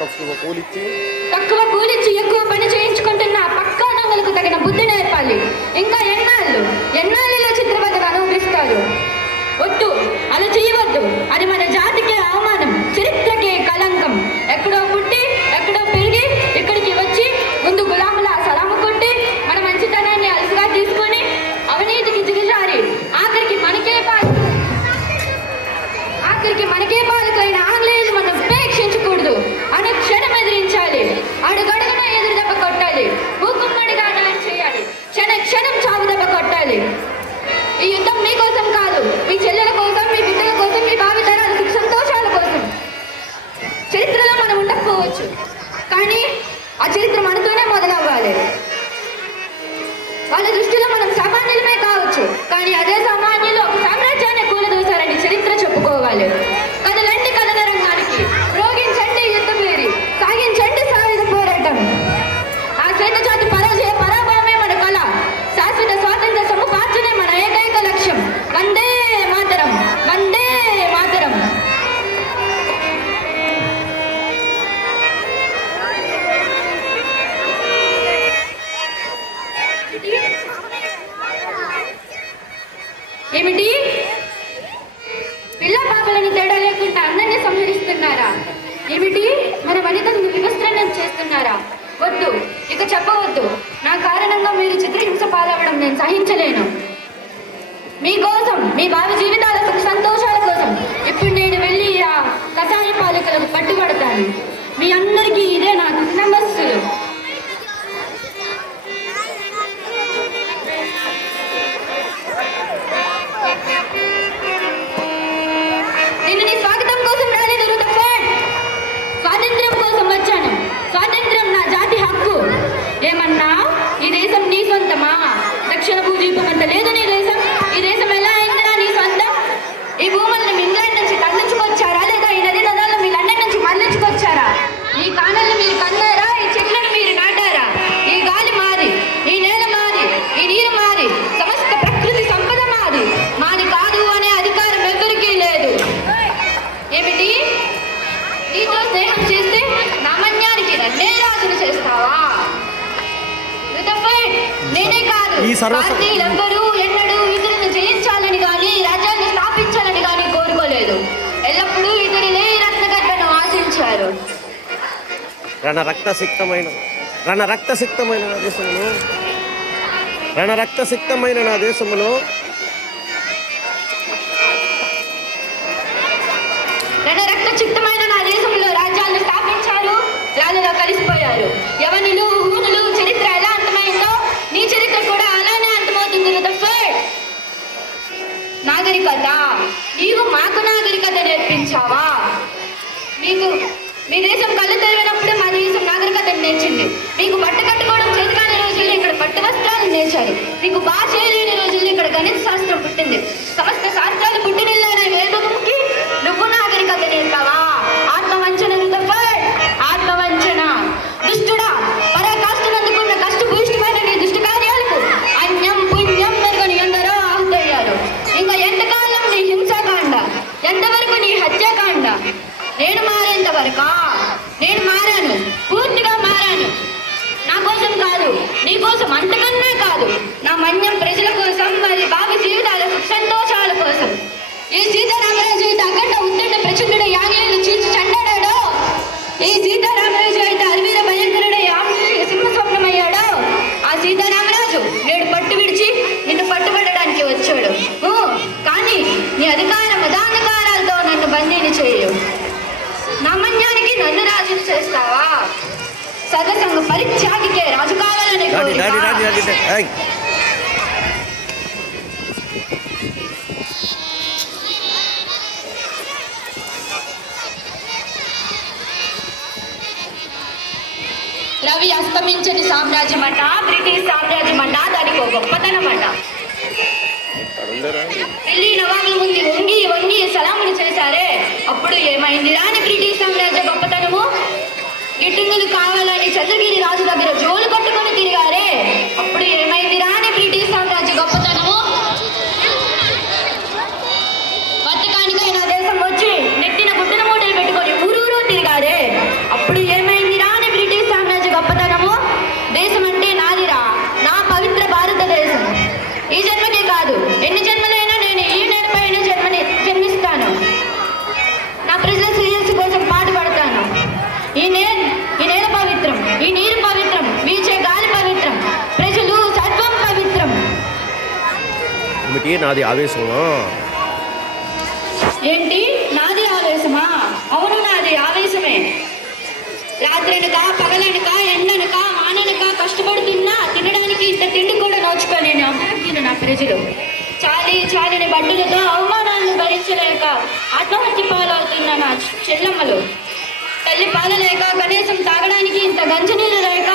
తక్కువ కూలిచ్చి ఎక్కువ పని చేయించుకుంటున్న పక్కా దొంగలకు తగిన బుద్ధి నేర్పాలి. ఇంకా ఎన్నాళ్ళలో చిత్రవదను అనుభవిస్తారు. వద్దు, అలా చేయవద్దు. అది మన జాతికి అవమానం, చరిత్రకే కలంకం. ఎక్కడో పుట్టి ఎక్కడో పెరిగి ఇక్కడికి వచ్చి ముందు గులాముల సలాము కొట్టి మన మంచితనాన్ని అలసిగా తీసుకొని అవినీతికి దిగజారి ఆఖరికి మనకే పాలకైన ఆంగ్లేయులు మనం ఉపేక్షించకూడదు. అనుక్షణం ఎదిరించాలి. అడుగడుగున ఎదురు దెబ్బ కొట్టాలి. మూకుమ్మడిగా న్యాయం చేయాలి. క్షణం చావు దెబ్బ కొట్టాలి. ఈ యుద్ధం మీకోసం కాదు, మీ చెల్లెల కోసం, మీ బిడ్డల కోసం, మీ భావితరాల సుఖ సంతోషాల కోసం. చరిత్రలో మనం ఉండకపోవచ్చు, కానీ ఆ చరిత్ర మనతోనే మొదలవ్వాలి. వాళ్ళ దృష్టిలో మనం సామాన్యులమే కావచ్చు, కానీ అదే సామాన్యులు ఒక సామ్రాజ్యాన్ని కూలదోశారని చరిత్ర చెప్పుకోవాలి. కదలండి కథన రంగానికి, రోగించండి యుద్ధ పేరి, సాగించండి సాయుధ పోరాటం. ఆ శ్వేత జాతి పరాభవమే మన కళ. శాశ్వత స్వాతంత్ర సముపార్జనే మన ఏకైక లక్ష్యం. వందే మాతరం, వందే మాతరం. ఏమిటి? పిల్ల పాపలను తేడా లేకుండా అందరినీ సంహరిస్తున్నారా? ఏమిటి? మన వనితలను వివస్త్రనం చేస్తున్నారా? వద్దు, ఇక చెప్పవద్దు. నా కారణంగా మీరు చిత్రహింస పాలవడం నేను సహించలేను. మీకోసం, మీ భావి జీవితాల సుఖ సంతోషాల కోసం ఇప్పుడు నేను వెళ్ళి ఆ కషాయ పాలకులకు పట్టుబడతాను. మీ అందరికీ ఇదే నా నమస్సులు. నేను నీ స్వాగతం కోసం రాలేదు రుదఫర్డ్. స్వాతంత్ర్యం కోసం వచ్చాను. స్వాతంత్ర్యం నా జాతి హక్కు. ఏమన్నా, ఈ దేశం నీ సొంతమా? దక్షిణ భూద్వీపం అంత లేదు నీ దేశం. ఈ దేశం ఎలా అయిందిరా నీ సొంతం? ఈ భూములను ఇంగ్లాండ్ నుంచి తరలించుకొచ్చారా, లేదా ఈ నది నదాలను మీ లండన్ నుంచి మరలించుకొచ్చారా? ఈ కానల్ని మీరు కన్నారా? ఈ చెట్లను మీరు నాటారా? ఈ గాలి మాది, ఈ నేల మాది, ఈ నీరు మాది, సమస్త ప్రకృతి సంపద మాది. మాది కాదు అనే అధికారం ఎవరికీ లేదు. ఏమిటి? నీతో స్నేహం చేస్తే నామన్యానికి నన్నే రాజును చేస్తావా? నేనే కాదు, భారతీయులెవ్వరూ ఎన్నడూ ఇతరులను జయించాలని గాని రాజ్యాన్ని స్థాపించాలని గాని కోరుకోలేదు. ఎల్లప్పుడూ ఇతరులే రత్నగర్భను ఆశించారు. రణరక్తసిక్తమైన నా దేశములో రాజ్యాన్ని స్థాపించారు. రాజులో కలిసిపోయారు. యవనులు, హూనులు చరిత్ర ఎలా అంతమైందో నీ చరిత్ర కూడా అలానే అంతమవుతుంది రుదఫర్డ్. నాగరికత, నీవు మాకు నాగరికత నేర్పించావా? మీ దేశం కళ్ళు తెరిగినప్పుడు మా దేశం నాగరికతను నేర్చింది. మీకు బట్ట కట్టుకోవడం చేతికాని రోజుల్లో ఇక్కడ పట్టు వస్త్రాలు నేర్చారు. మీకు భాష లేని రోజుల్లో ఇక్కడ గణిత శాస్త్రం పుట్టింది. సమస్త శాస్త్రాలు పుట్టినిల్లానే వేదముకి నువ్వు నాగరికత నేర్పావా? ఆత్మవంచన రుదఫర్డ్, ఆత్మవంచన. దుష్టుడా, పరాకాష్ఠనందుకున్న కష్టభూయిష్టమైన నీ దుష్ట కార్యాలకు అన్యం పుణ్యం మెరుగని ఎందరో ఆహుతయ్యారు. ఇంకా ఎంతకాలం నీ హింసాకాండ? ఎంతవరకు నీ హత్యాకాండ? నేను మారేంత వరకా? నేను మారాను, పూర్తిగా మారాను. నా కోసం కాదు, నీ కోసం, అంతకన్నా కాదు. నా మన్యం ప్రజల కోసం, మరి భావి జీవితాల సంతోషాల కోసం. ఈ సీతారామరాజు అయితే అఖండ ఉద్దండ ప్రచండ యాగేలు చీల్చి చండాడాడో, ఈ సీతారామరాజు అయితే అరవీర భయంకరుడై సింహ స్వప్నమయ్యాడో, ఆ సీతారామరాజు నేడు పట్టు విడిచి నిన్ను పట్టుబడడానికి వచ్చాడు. కానీ నీ అధికార మదాధికారాలతో నన్ను బందీని చేయు. నామన్యానికి నన్ను రాజును చేస్తావా? సర్వసంగ పరిత్యాగికే రాజు కావాలని రవి అస్తమించని సామ్రాజ్యం అంట, బ్రిటిష్ సామ్రాజ్యం అంట. దానికి ఒక గొప్పతనం అంట. ఢిల్లీ నవాబుల ముందు వంగి వంగి సలాములు చేశారే, అప్పుడు ఏమైంది రాని బ్రిటిష్ సామ్రాజ్య గొప్పతనము? గిట్టింగులు కావాలని చంద్రగిరి రాజు దగ్గర జోలు కట్టుకొని తిరిగారే, అప్పుడు ఏమైంది రాని బ్రిటిష్ సామ్రాజ్య గొప్పతనము? బతకానికై నా దేశం వచ్చి నెట్టిన గుడ్డన మూటలు పెట్టుకొని ఊరూరు తిరిగారే, అప్పుడు తాగడానికి నాది ఆవేశమా? ఏంటి, నాది ఆవేశమా? అవును, నాది ఆవేశమే. రాత్రనక పగలనక ఎండనక వాననక కష్టపడుతున్నా తినడానికి ఇంత తిండి కూడా నోచుకోలేని అభ్యర్థులు నా ప్రజలు. చాలని బట్టలతో అవమానాలను భరించలేక ఆత్మహత్య పాలవుతున్న నా చెల్లమ్మలు. తల్లి పాల లేక కనీసం తాగడానికి ఇంత గంజనీళ్ళు లేక